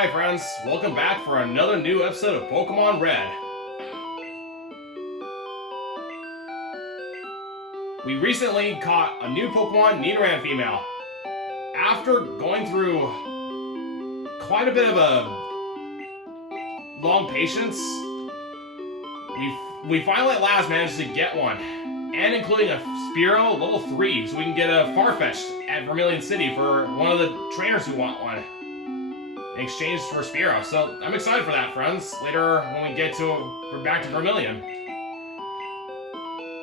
Hi friends, welcome back for another new episode of Pokemon Red. We recently caught a new Pokemon, Nidoran female. After going through quite a bit of a long patience, we finally at last managed to get one. And including a Spearow level 3, so we can get a Farfetch'd at Vermilion City for one of the trainers who want one. In exchange for Spearow. So I'm excited for that, friends. Later when we're back to Vermilion.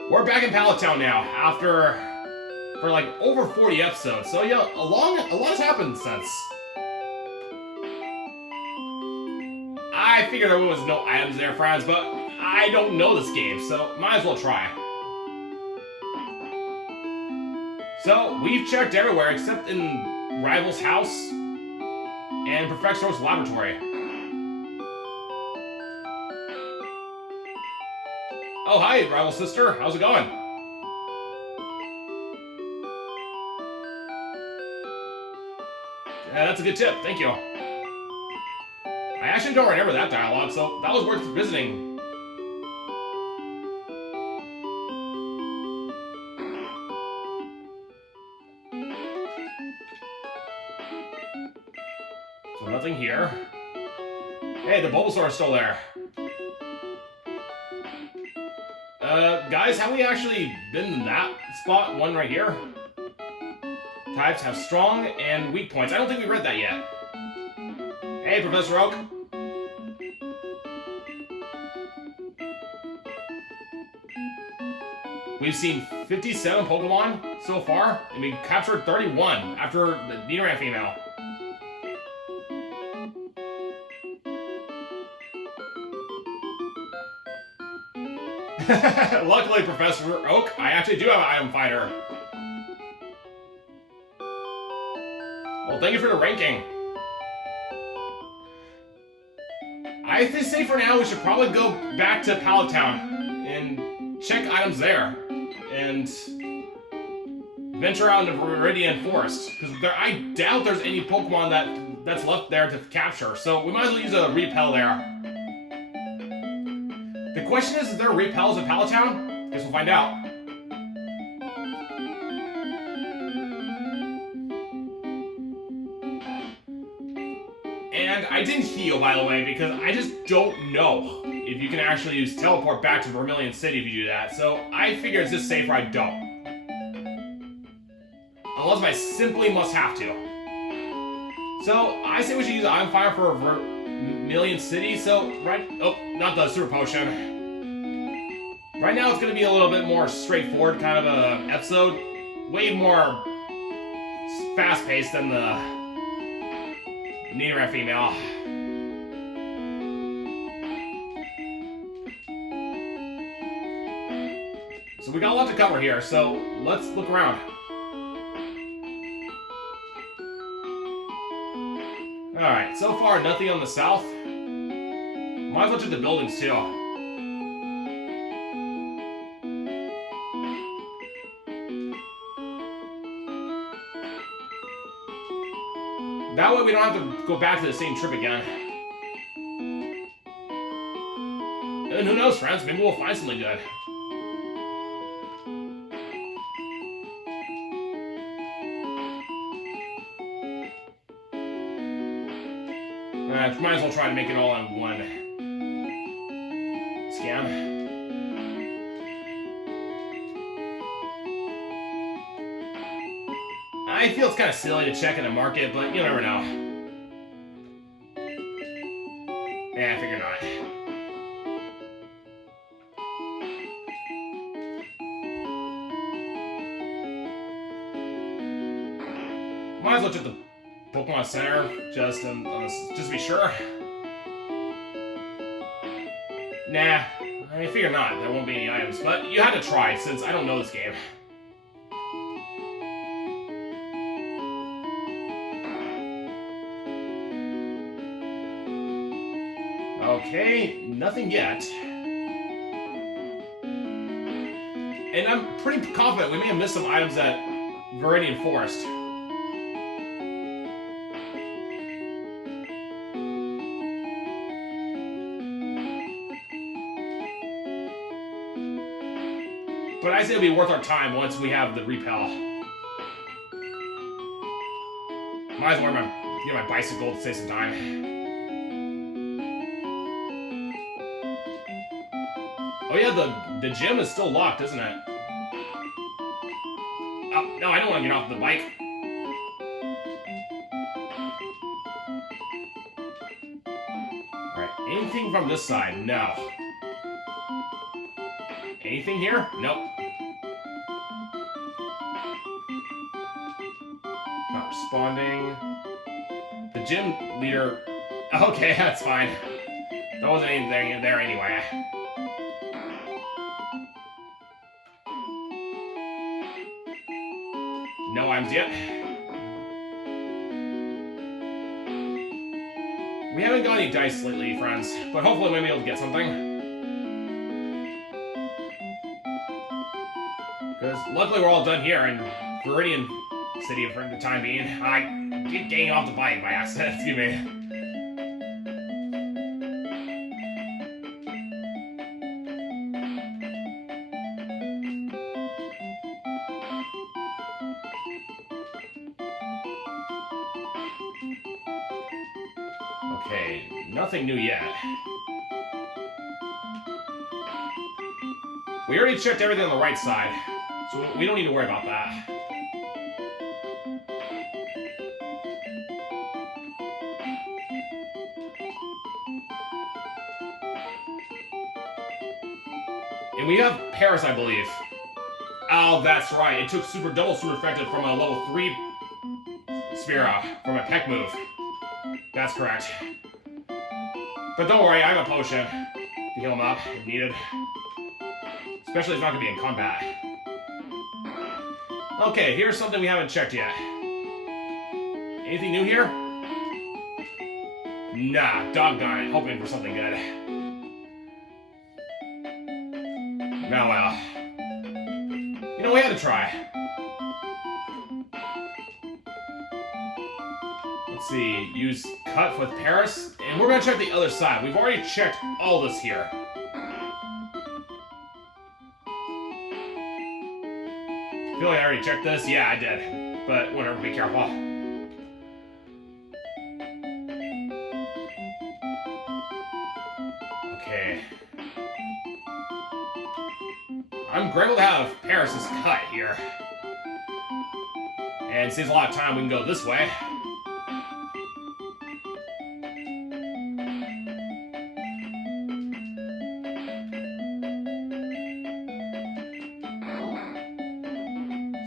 We're back in Pallet Town now, for like over 40 episodes. So yeah, a lot has happened since. I figured there was no items there, friends, but I don't know this game, so might as well try. So we've checked everywhere except in Rival's house and Professor's laboratory. Oh, hi, Rival Sister. How's it going? Yeah, that's a good tip. Thank you. I actually don't remember that dialogue, so that was worth visiting. So nothing here. Hey, the Bulbasaur is still there. Guys, have we actually been in that spot? One right here? Types have strong and weak points. I don't think we read that yet. Hey, Professor Oak. We've seen 57 Pokemon so far, and we captured 31 after the Nidoran female. Luckily, Professor Oak, I actually do have an item finder. Well, thank you for the ranking. I say for now we should probably go back to Pallet Town and check items there. And venture out into Viridian Forest. Because I doubt there's any Pokemon that's left there to capture. So we might as well use a repel there. The question is there repels in Pallet Town? Guess we'll find out. And I didn't heal, by the way, because I just don't know if you can actually use teleport back to Vermilion City if you do that. So I figure it's just safer I don't. Unless I simply must have to. So I say we should use the item fire for Vermilion City. So not the super potion. Right now it's going to be a little bit more straightforward kind of a episode. Way more fast-paced than the Nidoran female. So we got a lot to cover here, so let's look around. Alright, so far nothing on the south. Might as well check the buildings too. That way we don't have to go back to the same trip again. And who knows, friends, maybe we'll find something good. Might as well try to make it all in one scan. I feel it's kind of silly to check in a market, but you never know. Yeah, I figure not. Might as well check the Pokemon Center, just to be sure. Nah, I figure not. There won't be any items, but you had to try since I don't know this game. Okay, nothing yet. And I'm pretty confident we may have missed some items at Viridian Forest. But I say it'll be worth our time once we have the repel. Might as well get my bicycle to save some time. Oh yeah, the gym is still locked, isn't it? Oh, no, I don't want to get off the bike. Alright, anything from this side? No. Anything here? Nope. Not responding. The gym leader... Okay, that's fine. There wasn't anything in there anyway. No items yet. We haven't got any dice lately, friends, but hopefully we'll be able to get something. Because luckily we're all done here in Viridian City for the time being. I keep getting off the bike by accident, excuse me. Okay, nothing new yet. We already checked everything on the right side, so we don't need to worry about that. And we have Paris, I believe. Oh, that's right. It took double super effective from a level 3 Spira, from a peck move. That's correct. But don't worry, I have a potion to heal him up if needed. Especially if he's not going to be in combat. Okay, here's something we haven't checked yet. Anything new here? Nah, doggone it. Hoping for something good. Now, well. You know, we had to try. Let's see. Use cut with Paris. And we're going to check the other side. We've already checked all this here. I feel like I already checked this. Yeah, I did. But whatever, be careful. Okay. I'm grateful to have Paris' cut here. And saves a lot of time, we can go this way.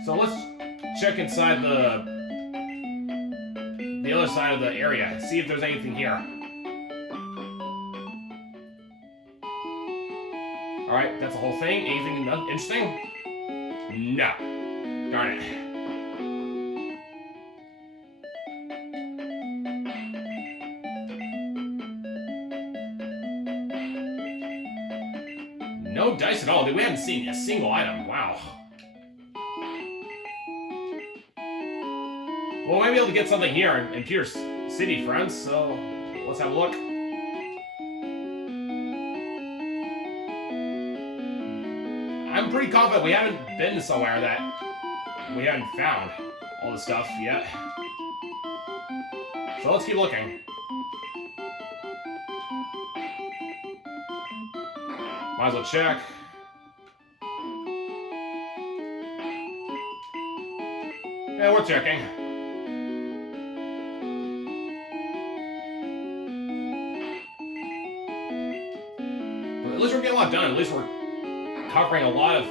So let's check inside the other side of the area, see if there's anything here. Alright, that's the whole thing. Anything interesting? No. Darn it. No dice at all. We haven't seen a single item. Wow. Well, we might be able to get something here in Pierce City, friends, so let's have a look. I'm pretty confident we haven't been to somewhere that we haven't found all the stuff yet. So let's keep looking. Might as well check. Yeah, we're checking. But at least we're getting a lot done. At least we're covering a lot of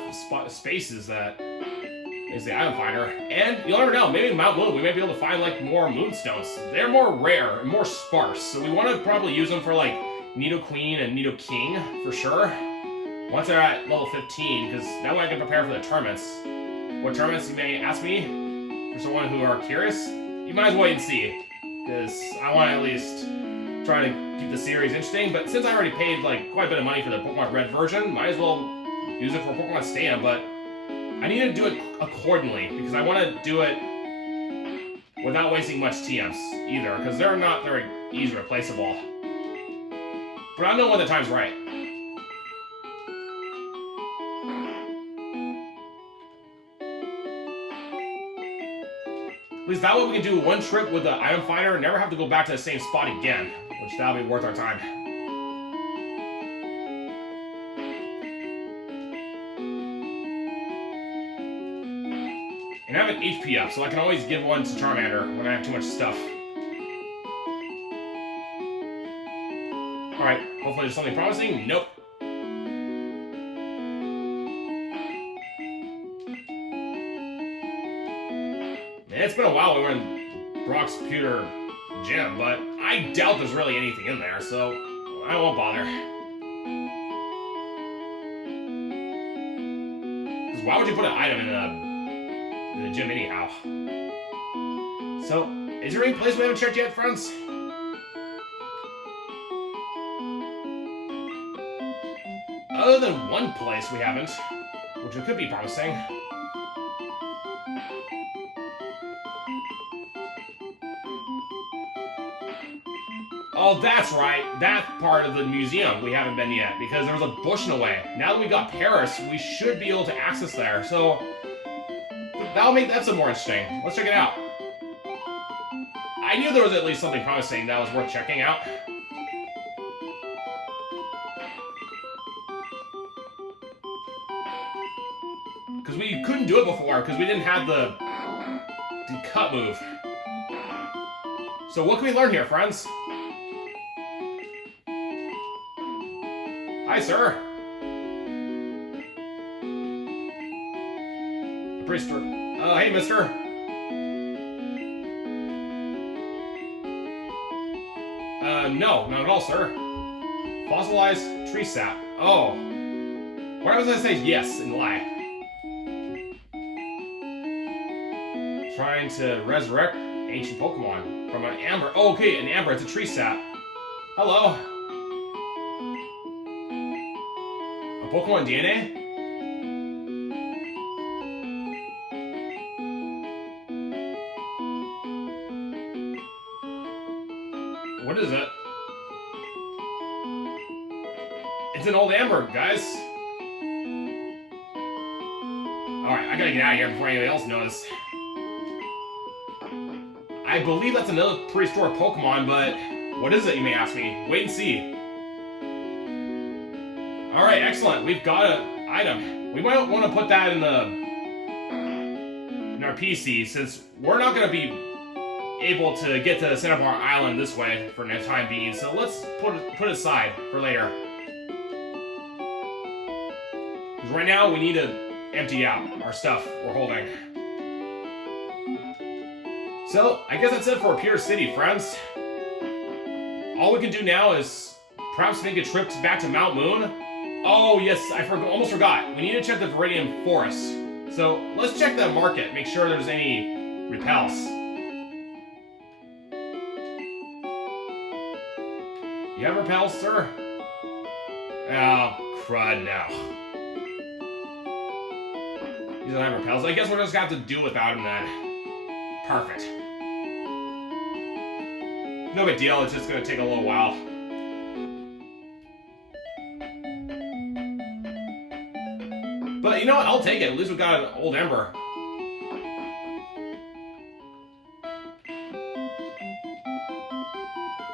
spaces that is the item finder. And you'll never know, maybe in Mount Moon we might be able to find like more moonstones. They're more rare and more sparse, so we want to probably use them for like Nido Queen and Nido King for sure. Once they're at level 15, because that way I can prepare for the tournaments. What tournaments, you may ask me? For someone who are curious, you might as well wait and see, because I want to at least try to keep the series interesting. But since I already paid like quite a bit of money for the Pokemon Red version, might as well use it for Pokemon Stadium. But I need to do it accordingly, because I want to do it without wasting much TMs either, because they're not very easy replaceable. But I know when the time's right. least that way we can do one trip with the item finder and never have to go back to the same spot again, which that'll be worth our time. And I have an HP up, so I can always give one to Charmander when I have too much stuff. Alright, hopefully there's something promising. Nope. Man, it's been a while we were in Brock's Pewter Gym, but I doubt there's really anything in there, so I won't bother. Because why would you put an item in the gym anyhow? So, is there any place we haven't checked yet, friends? Other than one place we haven't, which could be promising. Oh, that's right. That part of the museum we haven't been yet, because there was a bush in the way. Now that we got Paris, we should be able to access there, so that'll make that some more interesting. Let's check it out. I knew there was at least something promising that was worth checking out. Because we couldn't do it before, because we didn't have the cut move. So what can we learn here, friends? Hi, sir. Priest. Hey, mister. No, not at all, sir. Fossilized tree sap. Oh. Why was I say yes and lie? Trying to resurrect ancient Pokemon from an amber. Oh, okay, an amber. It's a tree sap. Hello. A Pokemon DNA? What is it? It's an old amber, guys. Alright, I gotta get out of here before anybody else knows. I believe that's another prehistoric Pokemon, but what is it, you may ask me? Wait and see. Alright, excellent. We've got an item. We might want to put that in our PC, since we're not going to be able to get to Cinnabar Island this way for the time being, so let's put it aside for later. Because right now, we need to empty out our stuff we're holding. So, I guess that's it for Pewter City, friends. All we can do now is perhaps make a trip back to Mount Moon. Oh, yes, I almost forgot. We need to check the Viridian Forest. So, let's check the market, make sure there's any repels. You have repels, sir? Oh, crud, no. He doesn't have repels. I guess we're just going to have to do without him then. Perfect. No big deal, it's just gonna take a little while. But you know what, I'll take it. At least we got an old ember.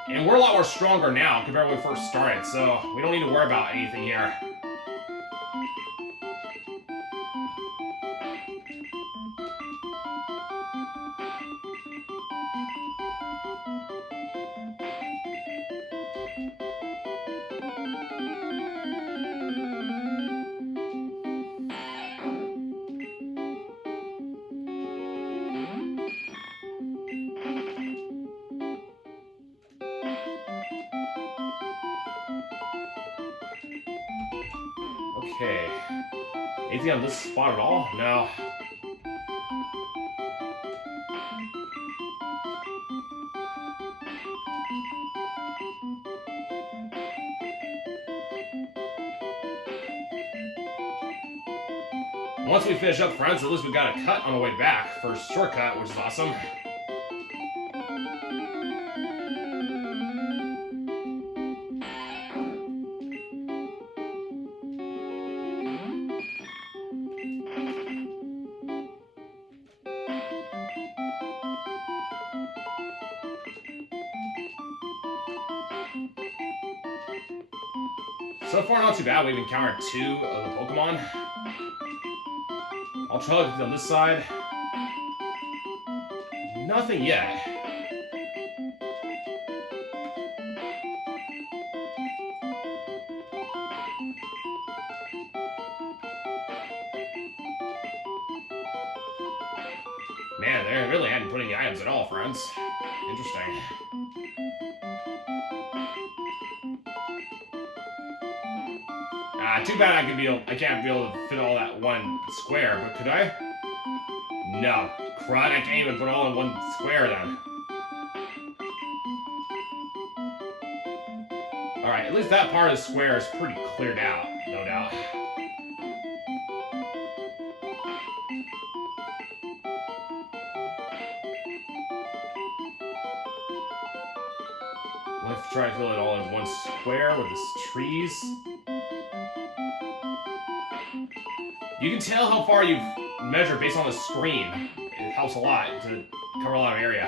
And we're a lot more stronger now compared to when we first started, so we don't need to worry about anything here. Okay. Anything on this spot at all? No. Once we finish up, friends, at least we got a cut on the way back for a shortcut, which is awesome. So far, not too bad. We've encountered 2 of the Pokemon. I'll try to on this side. Nothing yet. Man, they really hadn't put any items at all, friends. Interesting. Too bad I can't be able to fit all that one square, but could I? No. Crud, I can't even put all in one square then. Alright, at least that part of the square is pretty cleared out, no doubt. Let's try to fill it all in one square with the trees. You can tell how far you've measured based on the screen. It helps a lot to cover a lot of area.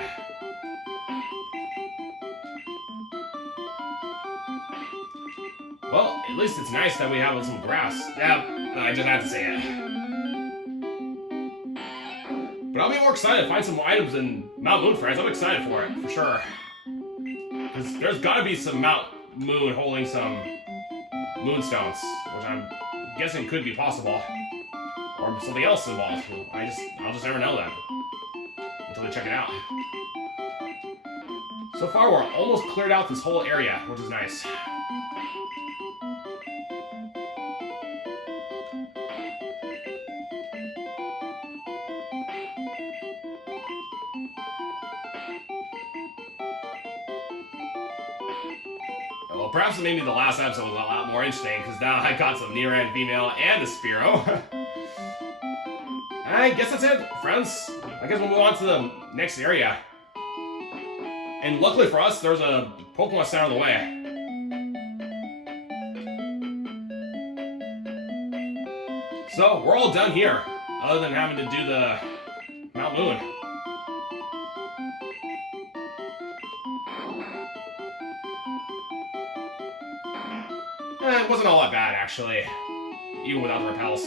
Well, at least it's nice that we have some grass. Yeah, I just had to say it. But I'll be more excited to find some items in Mount Moon, friends. I'm excited for it, for sure. Because there's got to be some Mount Moon holding some moonstones, which I'm guessing could be possible. Or something else involved. I'll just never know that until we check it out. So far, we're almost cleared out this whole area, which is nice. Well, perhaps maybe the last episode was a lot more interesting, because now I got some near-end female and a Spearow. I guess that's it, friends. I guess we'll move on to the next area. And luckily for us, there's a Pokemon Center on the way. So, we're all done here, other than having to do the Mount Moon. It wasn't all that bad, actually, even without the repels.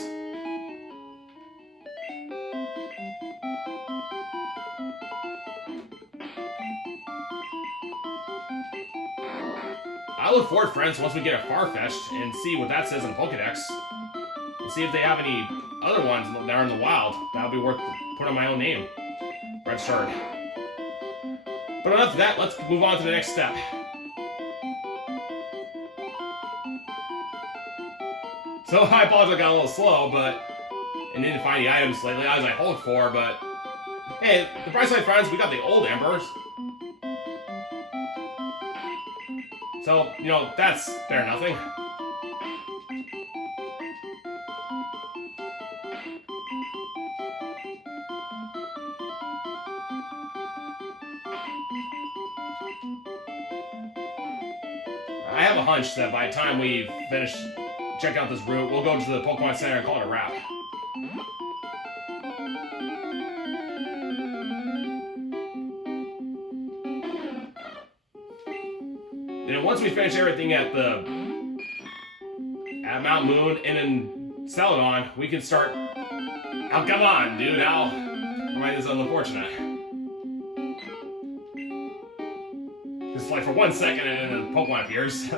I look forward, friends, once we get a Farfetch'd and see what that says in Pokedex. And see if they have any other ones that are in the wild. That would be worth putting my own name. Registered. But enough of that, let's move on to the next step. So I apologize I got a little slow, and didn't find the items lately as I hoped for, but hey, the bright side, friends, we got the old embers. So, you know, that's fair nothing. I have a hunch that by the time we finish checking out this route, we'll go to the Pokemon Center and call it a wrap. And once we finish everything at Mount Moon and then Celadon, we can start. Oh, come on, dude! How am I this unfortunate? Just like for 1 second and then the Pokemon appears.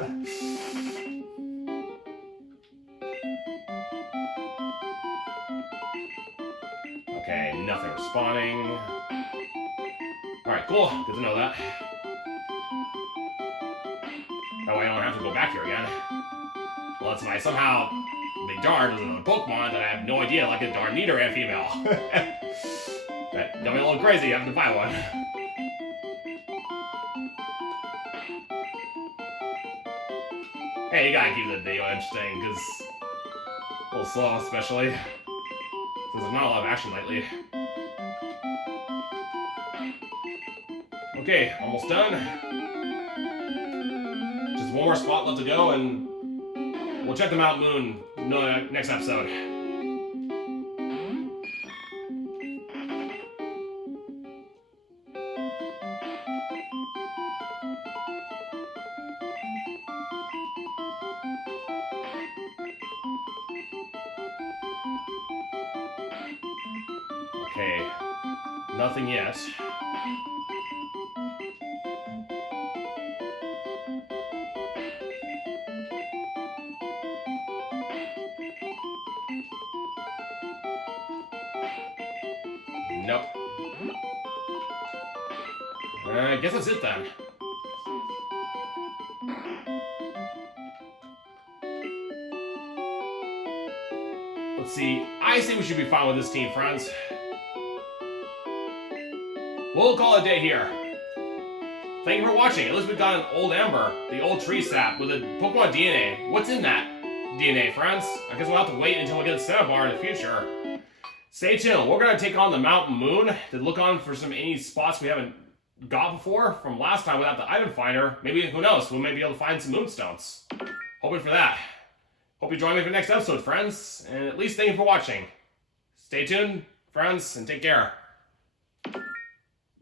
Okay, nothing responding. Alright, cool. Good to know that. That way I don't have to go back here again. Well, that's nice. Somehow, the darn was another Pokemon that I have no idea, like a darn neater and female. That got me a little crazy having to find one. Hey, you gotta keep the video interesting, because a little slow, especially since there's not a lot of action lately. Okay, almost done. Just one more spot left to go, and we'll check the Mount Moon next episode. Okay. Nothing yet. Nope. I guess that's it then. Let's see. I say we should be fine with this team, friends. We'll call it a day here. Thank you for watching. At least we've got an old Ember, the old tree sap, with a Pokemon DNA. What's in that DNA, friends? I guess we'll have to wait until we get a Cinnabar in the future. Stay tuned. We're going to take on the Mountain Moon to look on for any spots we haven't got before from last time without the item finder. Maybe, who knows, we may be able to find some Moonstones. Hoping for that. Hope you join me for the next episode, friends. And at least thank you for watching. Stay tuned, friends, and take care.